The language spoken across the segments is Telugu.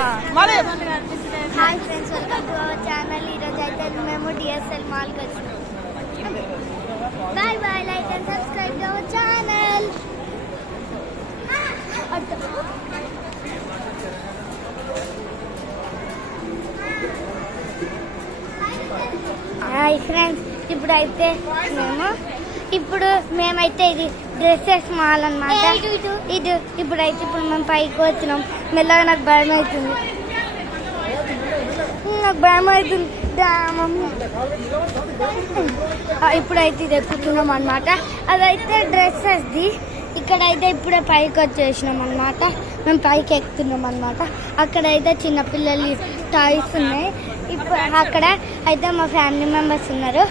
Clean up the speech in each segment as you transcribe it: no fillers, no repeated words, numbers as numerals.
Hi friends, welcome to our channel. ఈరోజు అయితే మేము డిఎస్ఎల్ మాల్కి వచ్చినాం. Bye bye, like and subscribe to our channel. Hi friends, మేమైతే ఇది డ్రెస్సెస్ మాల్ అన్నమాట. ఇప్పుడు మేము పైకి వచ్చినాం. మెల్లగా నాకు భయం అవుతుంది. ఇప్పుడైతే ఇది ఎక్కుతున్నాం అన్నమాట. అదైతే డ్రెస్సెస్ది. ఇక్కడైతే ఇప్పుడే పైకి వచ్చేసినాం అన్నమాట. మేము పైకి ఎక్కుతున్నాం అన్నమాట. అక్కడైతే చిన్నపిల్లలు టాయ్స్ ఉన్నాయి. ఇప్పుడు అక్కడ అయితే మా ఫ్యామిలీ మెంబర్స్ ఉన్నారు.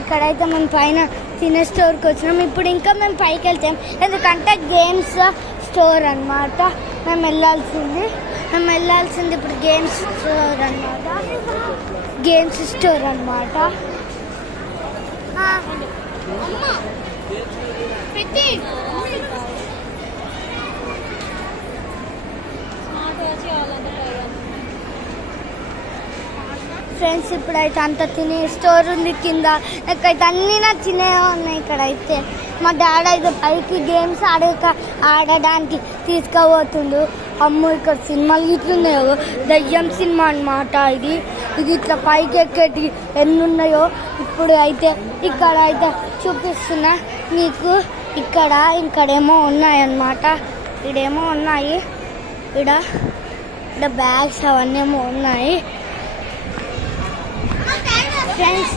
ఇక్కడైతే మేము పైన తినే స్టోర్కి వచ్చినాం. ఇప్పుడు ఇంకా మేము పైకి వెళ్తాం, ఎందుకంటే గేమ్స్ స్టోర్ అన్నమాట. మేము వెళ్ళాల్సింది ఇప్పుడు గేమ్స్ స్టోర్ అన్నమాట. ఫ్రెండ్స్, ఇప్పుడైతే అంత తినే స్టోర్ ఉంది కింద. నాకైతే అన్నీ నచ్చినే ఉన్నాయి. ఇక్కడైతే మా డాడీ అయితే పైకి గేమ్స్ ఆడడానికి తీసుకుపోతుండు. అమ్మో, ఇక్కడ సినిమాలు ఇట్లున్నాయో, దయ్యం సినిమా అన్నమాట. ఇది ఇట్లా పైకి ఎక్కేటి ఎన్ని ఉన్నాయో ఇప్పుడు అయితే ఇక్కడ అయితే చూపిస్తున్నా మీకు. ఇక్కడేమో ఉన్నాయన్నమాట. ఇక్కడేమో ఉన్నాయి. ఇక్కడ బ్యాగ్స్ అవన్నీ ఏమో ఉన్నాయి. ఫ్రెండ్స్,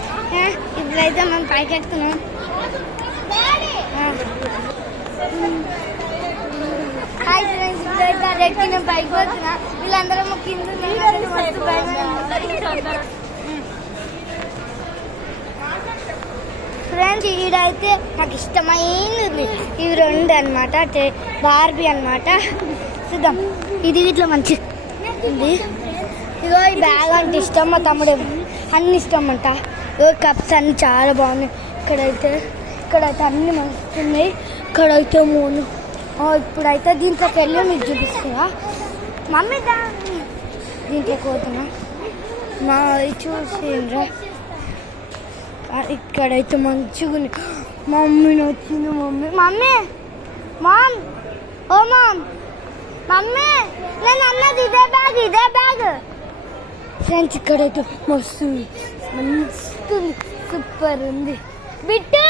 ఇప్పుడైతే మేము పైకి ఎక్కుతున్నాం. హాయ్ ఫ్రెండ్స్, ఇప్పుడైతే రెక్కి నేను పైకి వస్తున్నా. వీళ్ళందరూ కింద. ఫ్రెండ్స్, ఈడైతే నాకు ఇష్టమైనది ఇవి రెండు అన్నమాట. బార్బీ అన్నమాట. చూద్దాం. ఇది ఇట్లా మంచి ఉంది. ఇగో ఈ బ్యాగ్ అంటే ఇష్టం. మా తమ్ముడు అన్ని ఇష్టం అంట. కప్స్ అన్ని చాలా బాగున్నాయి. ఇక్కడైతే అన్ని మంచిస్తున్నాయి. ఇక్కడైతే ఇప్పుడైతే దీంట్లోకి వెళ్ళి మీకు చూపిస్తున్నా. మమ్మీ దీంట్లోకి పోతున్నా. మా చూసిండ్రా, ఇక్కడైతే మంచిగా ఉంది. మమ్మీ నచ్చింది. మామ్ మమ్మీ నేను అన్నది ఇదే బ్యాగ్. ఫ్రెండ్స్, ఇక్కడైతే మస్తు సూపర్ ఉంది. బిట్టు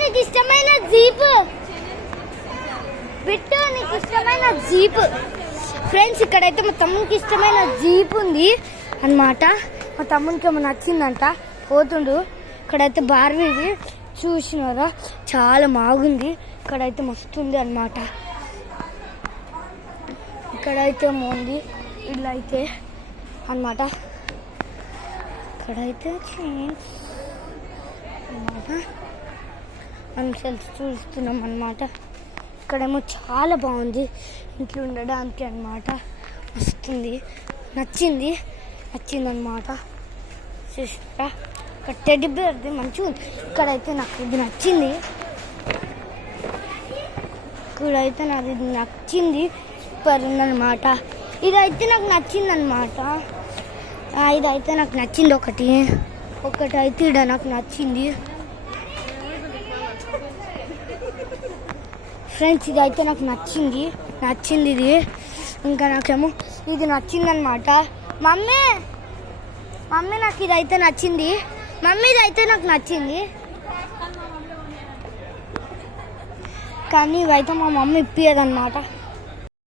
నీకు ఇష్టమైన జీప్. ఫ్రెండ్స్, ఇక్కడైతే మా తమ్మునికి ఇష్టమైన జీప్ ఉంది అన్నమాట. మా తమ్మునికి ఏమో నచ్చిందంట, పోతుండు. ఇక్కడైతే బార్బీది చూసినారా, చాలా బాగుంది. ఇక్కడైతే మస్తు ఉంది అన్నమాట. ఇక్కడైతే ఉంది ఇట్లా అయితే అన్నమాట. ఇక్కడైతే అన్నమాట మనం సెల్ఫ్ చూస్తున్నాం అన్నమాట. ఇక్కడేమో చాలా బాగుంది ఇంట్లో ఉండడానికి అన్నమాట. వస్తుంది, నచ్చింది అన్నమాట. చూసారా, ఇక్కడ టెడ్డీ బేర్ది మంచిగా ఉంది. ఇక్కడైతే నాకు ఇది నచ్చింది. సూపర్ ఉందన్నమాట. ఇదైతే నాకు నచ్చిందన్నమాట. ఇదైతే నాకు నచ్చింది. ఒకటి అయితే ఇక్కడ నాకు నచ్చింది. ఫ్రెండ్స్, ఇదైతే నాకు నచ్చింది ఇది. ఇంకా నాకేమో ఇది నచ్చిందన్నమాట. మమ్మీ నాకు ఇదైతే నచ్చింది. కానీ ఇవైతే మా మమ్మీ ఇప్పియదన్నమాట.